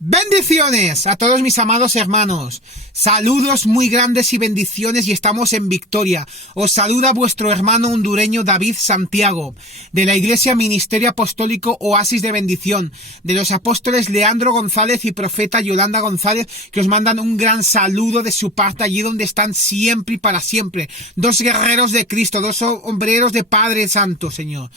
Bendiciones a todos mis amados hermanos, saludos muy grandes y bendiciones y estamos en victoria. Os saluda vuestro hermano hondureño David Santiago, de la Iglesia Ministerio Apostólico Oasis de Bendición, de los apóstoles Leandro González y profeta Yolanda González, que os mandan un gran saludo de su parte allí donde están siempre y para siempre. Dos guerreros de Cristo, dos hombreros de Padre Santo, Señor.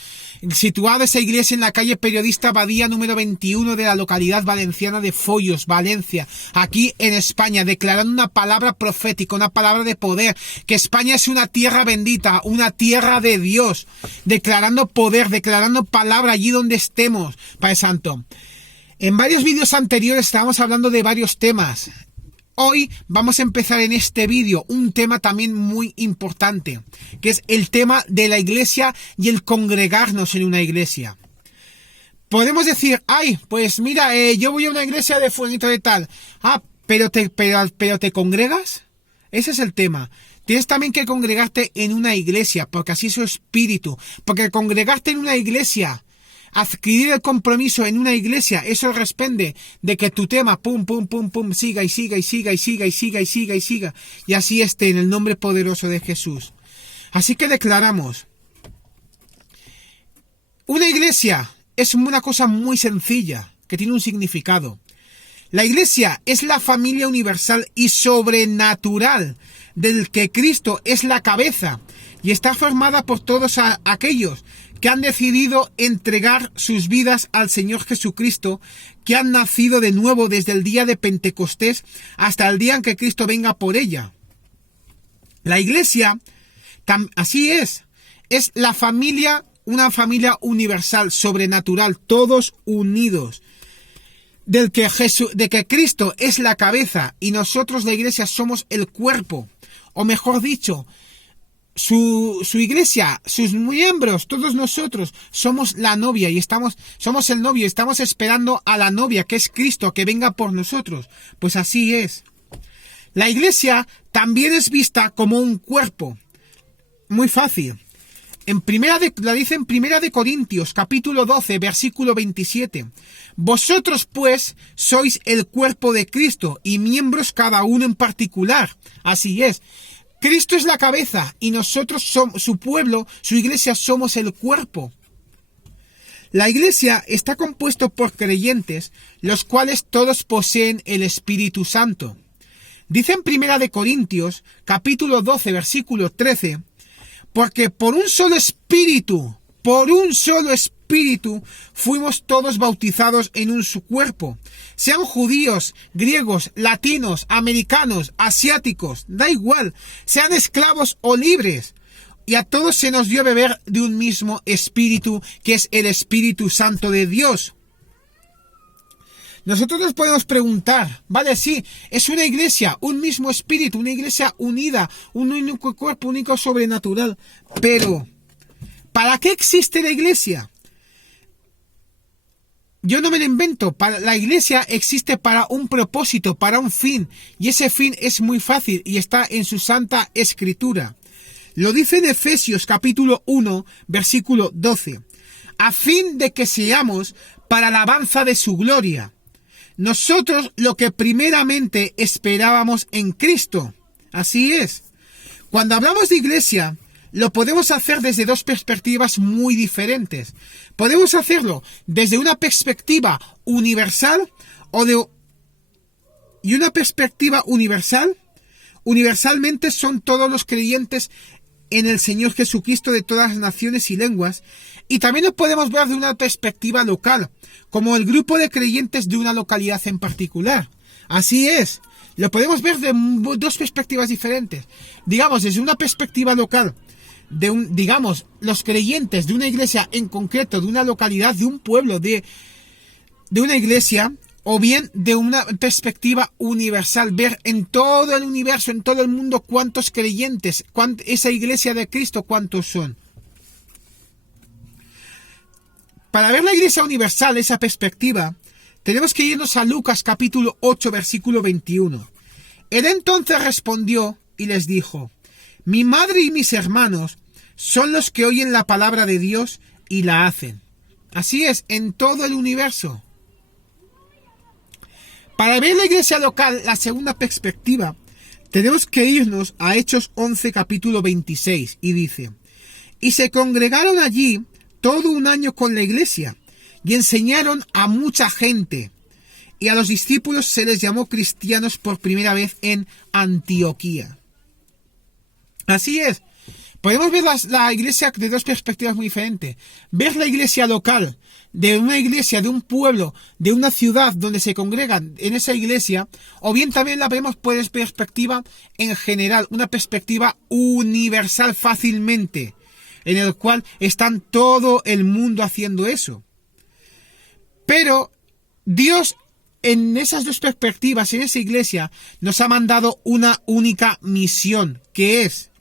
Situada esa iglesia en la calle Periodista Badía número 21 de la localidad valenciana de Foyos, Valencia, aquí en España, declarando una palabra profética, una palabra de poder, que España es una tierra bendita, una tierra de Dios, declarando poder, declarando palabra allí donde estemos, Padre Santo. En varios vídeos anteriores estábamos hablando de varios temas. Hoy vamos a empezar en este vídeo un tema también muy importante, que es el tema de la iglesia y el congregarnos en una iglesia. Podemos decir, ay, pues mira, yo voy a una iglesia de fueguito de tal. Ah, pero te congregas. Ese es el tema. Tienes también que congregarte en una iglesia, porque así es su espíritu. Porque congregarte en una iglesia, adquirir el compromiso en una iglesia, eso responde de que tu tema, pum, pum, pum, pum, siga y siga y siga y siga y siga y siga y siga. Y así esté en el nombre poderoso de Jesús. Así que declaramos. Una iglesia es una cosa muy sencilla, que tiene un significado. La iglesia es la familia universal y sobrenatural del que Cristo es la cabeza y está formada por todos aquellos que han decidido entregar sus vidas al Señor Jesucristo, que han nacido de nuevo desde el día de Pentecostés hasta el día en que Cristo venga por ella. La iglesia, así es la familia, una familia universal, sobrenatural, todos unidos, de que Cristo es la cabeza y nosotros, la iglesia, somos el cuerpo, o mejor dicho, su iglesia, sus miembros, todos nosotros somos la novia y somos el novio y estamos esperando a la novia, que es Cristo, que venga por nosotros. Pues así es. La iglesia también es vista como un cuerpo. Muy fácil. La dice en Primera de Corintios, capítulo 12, versículo 27. Vosotros, pues, sois el cuerpo de Cristo y miembros cada uno en particular. Así es. Cristo es la cabeza y nosotros somos su pueblo, su iglesia, somos el cuerpo. La iglesia está compuesta por creyentes, los cuales todos poseen el Espíritu Santo. Dice en Primera de Corintios, capítulo 12, versículo 13, porque por un solo espíritu, fuimos todos bautizados en un cuerpo, sean judíos, griegos, latinos, americanos, asiáticos, da igual, sean esclavos o libres, y a todos se nos dio beber de un mismo espíritu, que es el Espíritu Santo de Dios. Nosotros nos podemos preguntar, vale, sí, es una iglesia, un mismo espíritu, una iglesia unida, un único cuerpo, un único sobrenatural, pero ¿para qué existe la iglesia? Yo no me lo invento, la iglesia existe para un propósito, para un fin, y ese fin es muy fácil y está en su Santa Escritura. Lo dice en Efesios capítulo 1, versículo 12, a fin de que seamos para la alabanza de su gloria. Nosotros lo que primeramente esperábamos en Cristo. Así es. Cuando hablamos de iglesia, lo podemos hacer desde dos perspectivas muy diferentes. Podemos hacerlo desde una perspectiva universal y una perspectiva universal. Universalmente son todos los creyentes en el Señor Jesucristo de todas las naciones y lenguas. Y también lo podemos ver de una perspectiva local, como el grupo de creyentes de una localidad en particular. Así es. Lo podemos ver de dos perspectivas diferentes. Digamos, desde una perspectiva local, digamos, los creyentes de una iglesia en concreto, de una localidad, de un pueblo, de una iglesia, o bien de una perspectiva universal, ver en todo el universo, en todo el mundo, cuántos creyentes, esa iglesia de Cristo, cuántos son. Para ver la iglesia universal, esa perspectiva, tenemos que irnos a Lucas capítulo 8, versículo 21. Él entonces respondió y les dijo, mi madre y mis hermanos son los que oyen la palabra de Dios y la hacen. Así es, en todo el universo. Para ver la iglesia local, la segunda perspectiva, tenemos que irnos a Hechos 11, capítulo 26, y dice: y se congregaron allí todo un año con la iglesia, y enseñaron a mucha gente, y a los discípulos se les llamó cristianos por primera vez en Antioquía. Así es. Podemos ver la iglesia de dos perspectivas muy diferentes. Ver la iglesia local, de una iglesia, de un pueblo, de una ciudad donde se congregan en esa iglesia, o bien también la vemos por perspectiva en general, una perspectiva universal fácilmente, en el cual están todo el mundo haciendo eso. Pero Dios, en esas dos perspectivas, en esa iglesia, nos ha mandado una única misión, que es...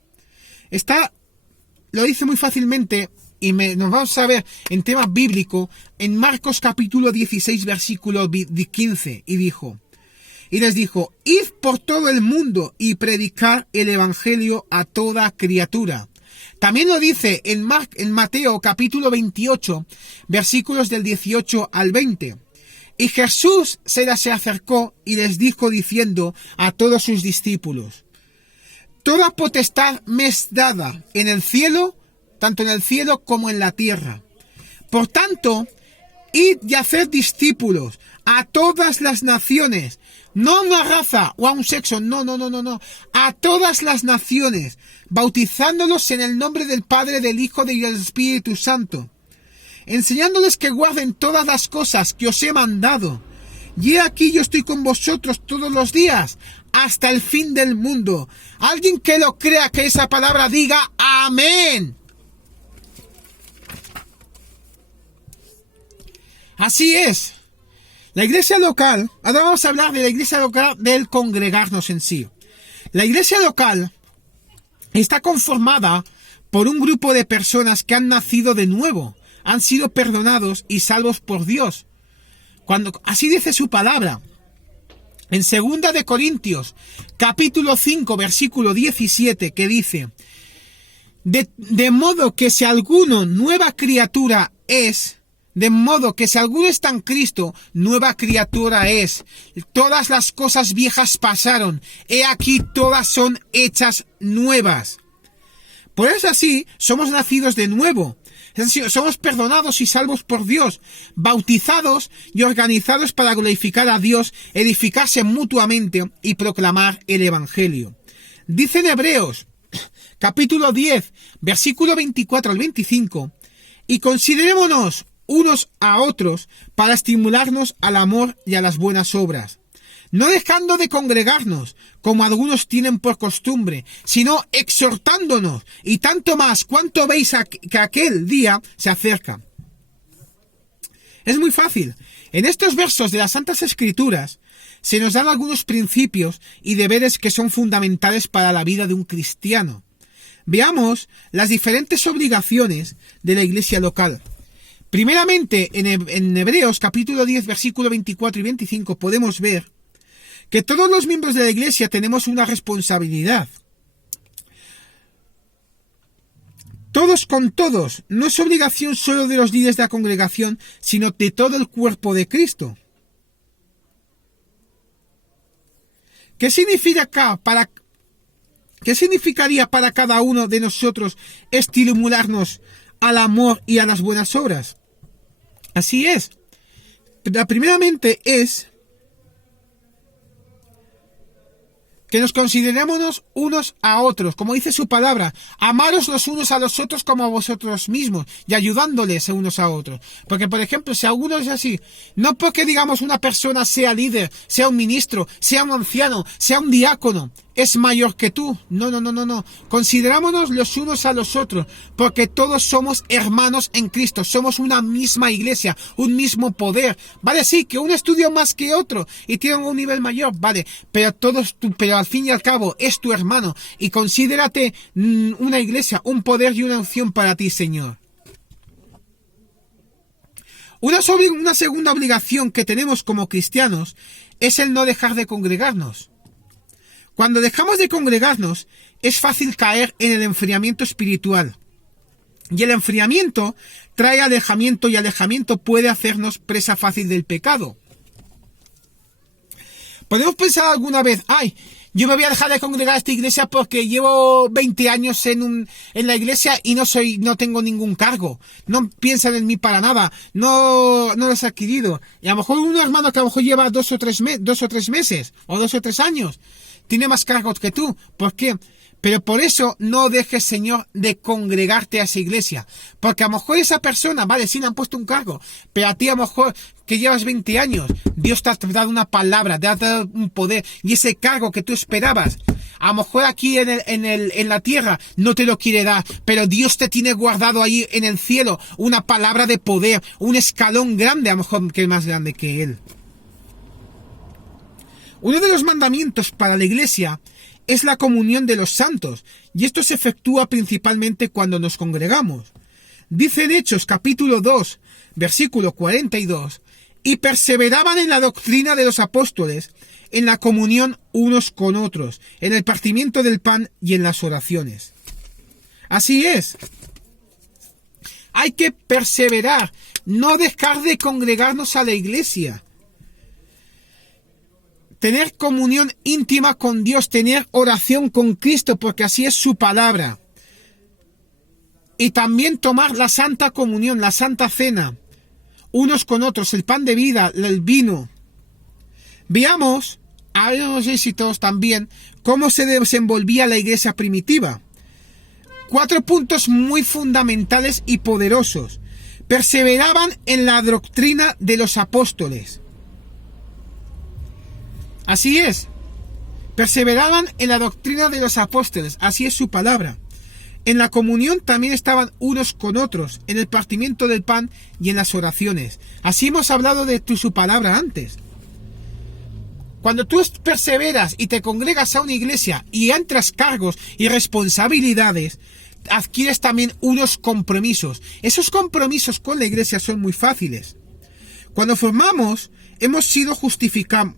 lo dice muy fácilmente, y nos vamos a ver en tema bíblico, en Marcos capítulo 16, versículo 15, y les dijo, id por todo el mundo y predicar el evangelio a toda criatura. También lo dice en Mateo capítulo 28, versículos del 18 al 20. Y Jesús se acercó y les dijo diciendo a todos sus discípulos, toda potestad me es dada en el cielo, tanto en el cielo como en la tierra. Por tanto, id y haced discípulos a todas las naciones, no a una raza o a un sexo, no, a todas las naciones, bautizándolos en el nombre del Padre, del Hijo y del Espíritu Santo, enseñándoles que guarden todas las cosas que os he mandado. Y he aquí yo estoy con vosotros todos los días, hasta el fin del mundo. Alguien que lo crea, que esa palabra diga amén. Así es. La iglesia local, ahora vamos a hablar de la iglesia local, del congregarnos en sí. La iglesia local está conformada por un grupo de personas que han nacido de nuevo, han sido perdonados y salvos por Dios. Así dice su palabra. En 2 de Corintios, capítulo 5, versículo 17, que dice, de modo que si alguno nueva criatura es, de modo que si alguno está en Cristo, nueva criatura es. Todas las cosas viejas pasaron, he aquí todas son hechas nuevas. Por eso así, somos nacidos de nuevo. Somos perdonados y salvos por Dios, bautizados y organizados para glorificar a Dios, edificarse mutuamente y proclamar el Evangelio. Dice en Hebreos, capítulo 10, versículo 24 al 25, y considerémonos unos a otros para estimularnos al amor y a las buenas obras, no dejando de congregarnos, como algunos tienen por costumbre, sino exhortándonos, y tanto más cuanto veis que aquel día se acerca. Es muy fácil. En estos versos de las Santas Escrituras se nos dan algunos principios y deberes que son fundamentales para la vida de un cristiano. Veamos las diferentes obligaciones de la iglesia local. Primeramente, en Hebreos capítulo 10, versículo 24 y 25 podemos ver que todos los miembros de la iglesia tenemos una responsabilidad. Todos con todos, no es obligación solo de los líderes de la congregación, sino de todo el cuerpo de Cristo. ¿Qué significaría para cada uno de nosotros estimularnos al amor y a las buenas obras? Así es. Primeramente es que nos considerémonos unos a otros, como dice su palabra, amaros los unos a los otros como a vosotros mismos, y ayudándoles unos a otros. Porque, por ejemplo, si alguno es así, no porque digamos una persona sea líder, sea un ministro, sea un anciano, sea un diácono, es mayor que tú. No. Considerámonos los unos a los otros, porque todos somos hermanos en Cristo, somos una misma iglesia, un mismo poder. Vale, sí, que uno estudia más que otro y tiene un nivel mayor, vale, pero al fin y al cabo es tu hermano, y considérate una iglesia, un poder y una unción para ti, Señor. Una segunda obligación que tenemos como cristianos es el no dejar de congregarnos. Cuando dejamos de congregarnos, es fácil caer en el enfriamiento espiritual. Y el enfriamiento trae alejamiento, y alejamiento puede hacernos presa fácil del pecado. Podemos pensar alguna vez, ay, yo me voy a dejar de congregar a esta iglesia porque llevo 20 años en la iglesia y no tengo ningún cargo. No piensan en mí para nada. No los he adquirido. Y a lo mejor un hermano que a lo mejor lleva 2 o 3 meses, o 2 o 3 años, tiene más cargos que tú. ¿Por qué? Pero por eso no dejes, Señor, de congregarte a esa iglesia. Porque a lo mejor esa persona, vale, sí le han puesto un cargo, pero a ti a lo mejor que llevas 20 años, Dios te ha dado una palabra, te ha dado un poder, y ese cargo que tú esperabas, a lo mejor aquí en la tierra no te lo quiere dar, pero Dios te tiene guardado ahí en el cielo una palabra de poder, un escalón grande, a lo mejor que es más grande que Él. Uno de los mandamientos para la iglesia es la comunión de los santos, y esto se efectúa principalmente cuando nos congregamos. Dice en Hechos capítulo 2, versículo 42, y perseveraban en la doctrina de los apóstoles, en la comunión unos con otros, en el partimiento del pan y en las oraciones. Así es. Hay que perseverar, no dejar de congregarnos a la iglesia. Tener comunión íntima con Dios, tener oración con Cristo, porque así es su palabra. Y también tomar la Santa Comunión, la Santa Cena, unos con otros, el pan de vida, el vino. Veamos, hay unos éxitos también, cómo se desenvolvía la iglesia primitiva. 4 puntos muy fundamentales y poderosos. Perseveraban en la doctrina de los apóstoles. Así es. Perseveraban en la doctrina de los apóstoles. Así es su palabra. En la comunión también estaban unos con otros, en el partimiento del pan y en las oraciones. Así hemos hablado de su palabra antes. Cuando tú perseveras y te congregas a una iglesia y entras cargos y responsabilidades, adquieres también unos compromisos. Esos compromisos con la iglesia son muy fáciles. Cuando formamos, hemos sido justificados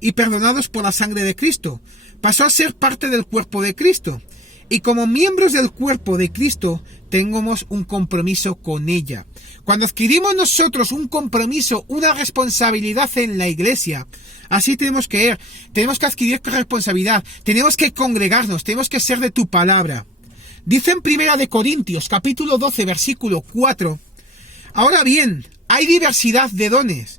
y perdonados por la sangre de Cristo. Pasó a ser parte del cuerpo de Cristo. Y como miembros del cuerpo de Cristo, tenemos un compromiso con ella. Cuando adquirimos nosotros un compromiso, una responsabilidad en la iglesia, así tenemos que adquirir responsabilidad, tenemos que congregarnos, tenemos que ser de tu palabra. Dice en 1 Corintios, capítulo 12, versículo 4, ahora bien, hay diversidad de dones,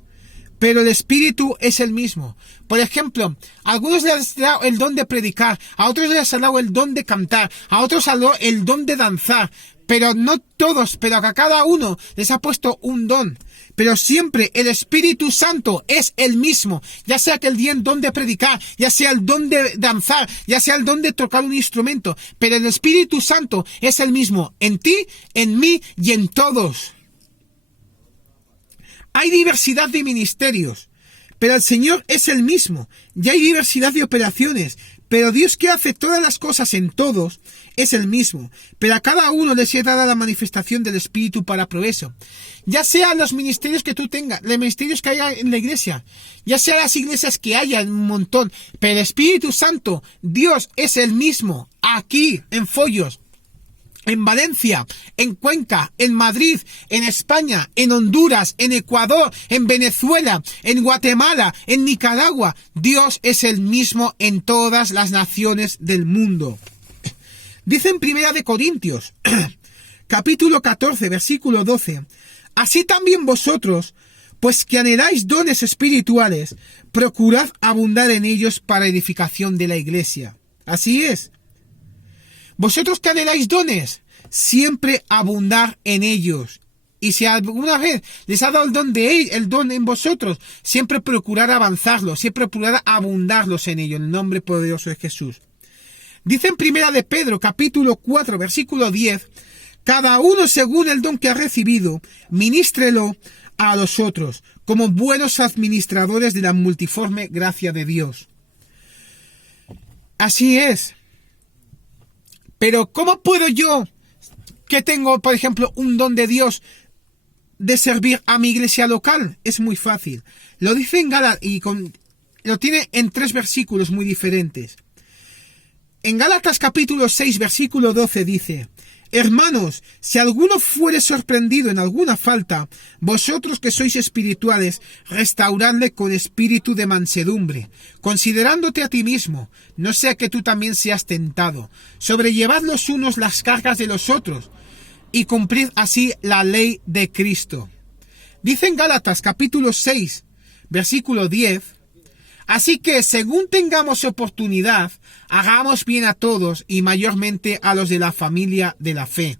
pero el Espíritu es el mismo. Por ejemplo, a algunos les ha dado el don de predicar, a otros les ha dado el don de cantar, a otros ha dado el don de danzar, pero no todos, pero a cada uno les ha puesto un don. Pero siempre el Espíritu Santo es el mismo, ya sea que el don de predicar, ya sea el don de danzar, ya sea el don de tocar un instrumento, pero el Espíritu Santo es el mismo en ti, en mí y en todos. Hay diversidad de ministerios, pero el Señor es el mismo. Y hay diversidad de operaciones, pero Dios, que hace todas las cosas en todos, es el mismo. Pero a cada uno les es dada la manifestación del Espíritu para provecho. Ya sean los ministerios que tú tengas, los ministerios que haya en la iglesia, ya sean las iglesias que haya un montón, pero el Espíritu Santo, Dios es el mismo, aquí, en Follos, en Valencia, en Cuenca, en Madrid, en España, en Honduras, en Ecuador, en Venezuela, en Guatemala, en Nicaragua. Dios es el mismo en todas las naciones del mundo. Dice en 1 Corintios, capítulo 14, versículo 12, así también vosotros, pues que anheláis dones espirituales, procurad abundar en ellos para edificación de la iglesia. Así es. Vosotros que anheláis dones, siempre abundar en ellos. Y si alguna vez les ha dado el don en vosotros, siempre procurar avanzarlos, siempre procurar abundarlos en ellos, en el nombre poderoso de Jesús. Dice en 1 de Pedro, capítulo 4, versículo 10, cada uno según el don que ha recibido, ministrelo a los otros, como buenos administradores de la multiforme gracia de Dios. Así es. Pero ¿cómo puedo yo, que tengo, por ejemplo, un don de Dios, de servir a mi iglesia local? Es muy fácil. Lo dice en Gálatas y lo tiene en 3 versículos muy diferentes. En Gálatas capítulo 6, versículo 12 dice, Hermanos, si alguno fuere sorprendido en alguna falta, vosotros que sois espirituales, restauradle con espíritu de mansedumbre, considerándote a ti mismo, no sea que tú también seas tentado. Sobrellevad los unos las cargas de los otros, y cumplid así la ley de Cristo. Dice en Gálatas capítulo 6, versículo 10, así que, según tengamos oportunidad, hagamos bien a todos y mayormente a los de la familia de la fe.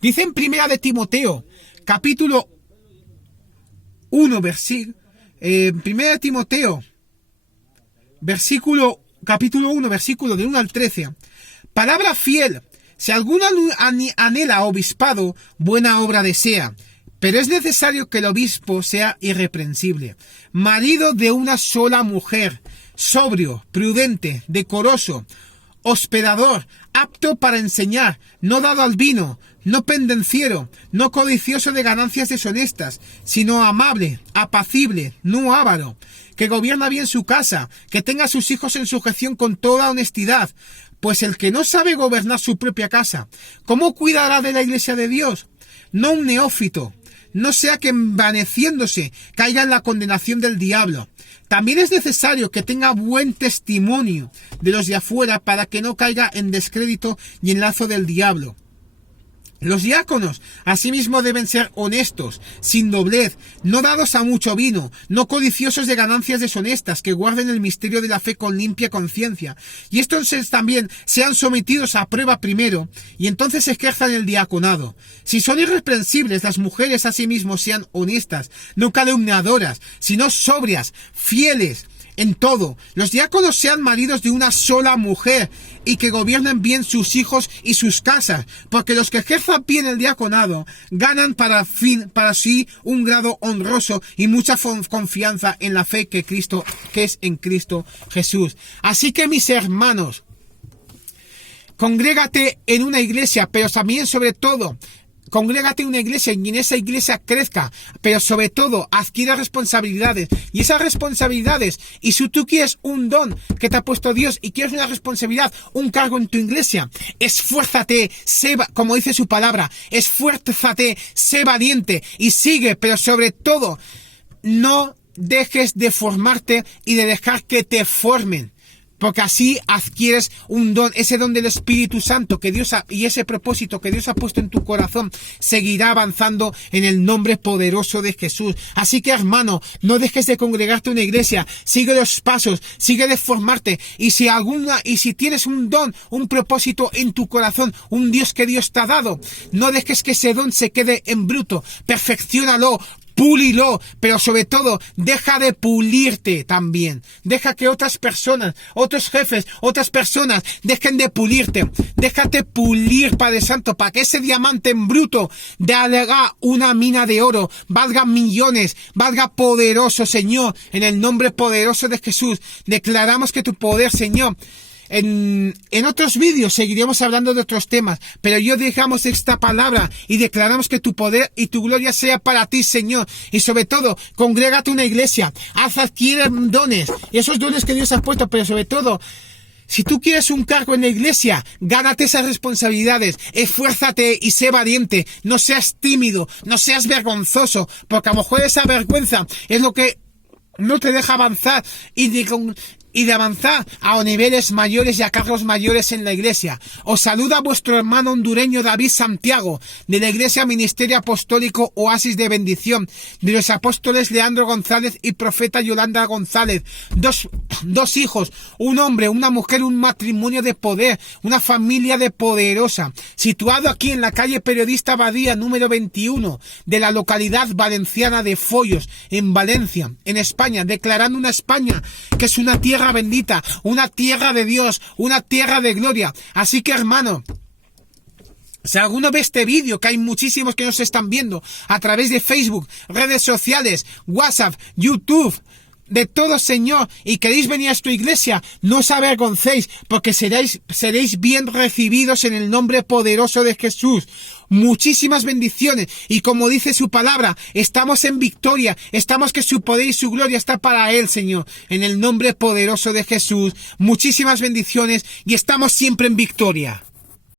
Dice en Primera de Timoteo, capítulo 1, Primera de Timoteo, capítulo 1, versículo de 1 al 13. Palabra fiel, si alguno anhela obispado, buena obra desea. Pero es necesario que el obispo sea irreprensible, marido de una sola mujer, sobrio, prudente, decoroso, hospedador, apto para enseñar, no dado al vino, no pendenciero, no codicioso de ganancias deshonestas, sino amable, apacible, no avaro, que gobierna bien su casa, que tenga a sus hijos en sujeción con toda honestidad. Pues el que no sabe gobernar su propia casa, ¿cómo cuidará de la iglesia de Dios? No un neófito, no sea que envaneciéndose caiga en la condenación del diablo. También es necesario que tenga buen testimonio de los de afuera para que no caiga en descrédito y en lazo del diablo. Los diáconos asimismo deben ser honestos, sin doblez, no dados a mucho vino, no codiciosos de ganancias deshonestas, que guarden el misterio de la fe con limpia conciencia. Y entonces también sean sometidos a prueba primero, y entonces ejerzan el diaconado. Si son irreprensibles, las mujeres asimismo sean honestas, no calumniadoras, sino sobrias, fieles, en todo. Los diáconos sean maridos de una sola mujer y que gobiernen bien sus hijos y sus casas, porque los que ejerzan bien el diaconado ganan para sí un grado honroso y mucha confianza en la fe que es en Cristo Jesús. Así que, mis hermanos, congrégate en una iglesia, pero también sobre todo congrégate en una iglesia y en esa iglesia crezca, pero sobre todo adquiere responsabilidades, y esas responsabilidades, y si tú quieres un don que te ha puesto Dios y quieres una responsabilidad, un cargo en tu iglesia, esfuérzate, como dice su palabra, esfuérzate, sé valiente y sigue, pero sobre todo no dejes de formarte y de dejar que te formen. Porque así adquieres un don, ese don del Espíritu Santo que Dios y ese propósito que Dios ha puesto en tu corazón seguirá avanzando en el nombre poderoso de Jesús. Así que, hermano, no dejes de congregarte en una iglesia, sigue los pasos, sigue de formarte, y si tienes un don, un propósito en tu corazón, un Dios que Dios te ha dado, no dejes que ese don se quede en bruto, perfecciónalo, púlilo, pero sobre todo, deja de pulirte también. Deja que otras personas, otros jefes, otras personas dejen de pulirte. Déjate pulir, Padre Santo, para que ese diamante en bruto haga una mina de oro, valga millones, valga poderoso, Señor. En el nombre poderoso de Jesús, declaramos que tu poder, Señor, en otros vídeos seguiremos hablando de otros temas, pero yo dejamos esta palabra y declaramos que tu poder y tu gloria sea para ti, Señor. Y sobre todo, congrégate una iglesia, adquiere dones, esos dones que Dios ha puesto, pero sobre todo, si tú quieres un cargo en la iglesia, gánate esas responsabilidades, esfuérzate y sé valiente, no seas tímido, no seas vergonzoso, porque a lo mejor esa vergüenza es lo que no te deja avanzar y de avanzar a niveles mayores y a cargos mayores en la iglesia. Os saluda vuestro hermano hondureño David Santiago, de la Iglesia Ministerio Apostólico Oasis de Bendición, de los apóstoles Leandro González y profeta Yolanda González. Dos hijos, un hombre, una mujer, un matrimonio de poder, una familia de poderosa, situado aquí en la calle Periodista Badía número 21 de la localidad valenciana de Follos, en Valencia, en España, declarando una España que es una tierra bendita, una tierra de Dios, una tierra de gloria. Así que, hermano, si alguno ve este vídeo, que hay muchísimos que nos están viendo a través de Facebook, redes sociales, WhatsApp, YouTube, de todo, Señor, y queréis venir a esta iglesia, no os avergoncéis, porque seréis bien recibidos en el nombre poderoso de Jesús. Muchísimas bendiciones, y como dice su palabra, estamos en victoria, estamos que su poder y su gloria está para Él, Señor, en el nombre poderoso de Jesús. Muchísimas bendiciones, y estamos siempre en victoria.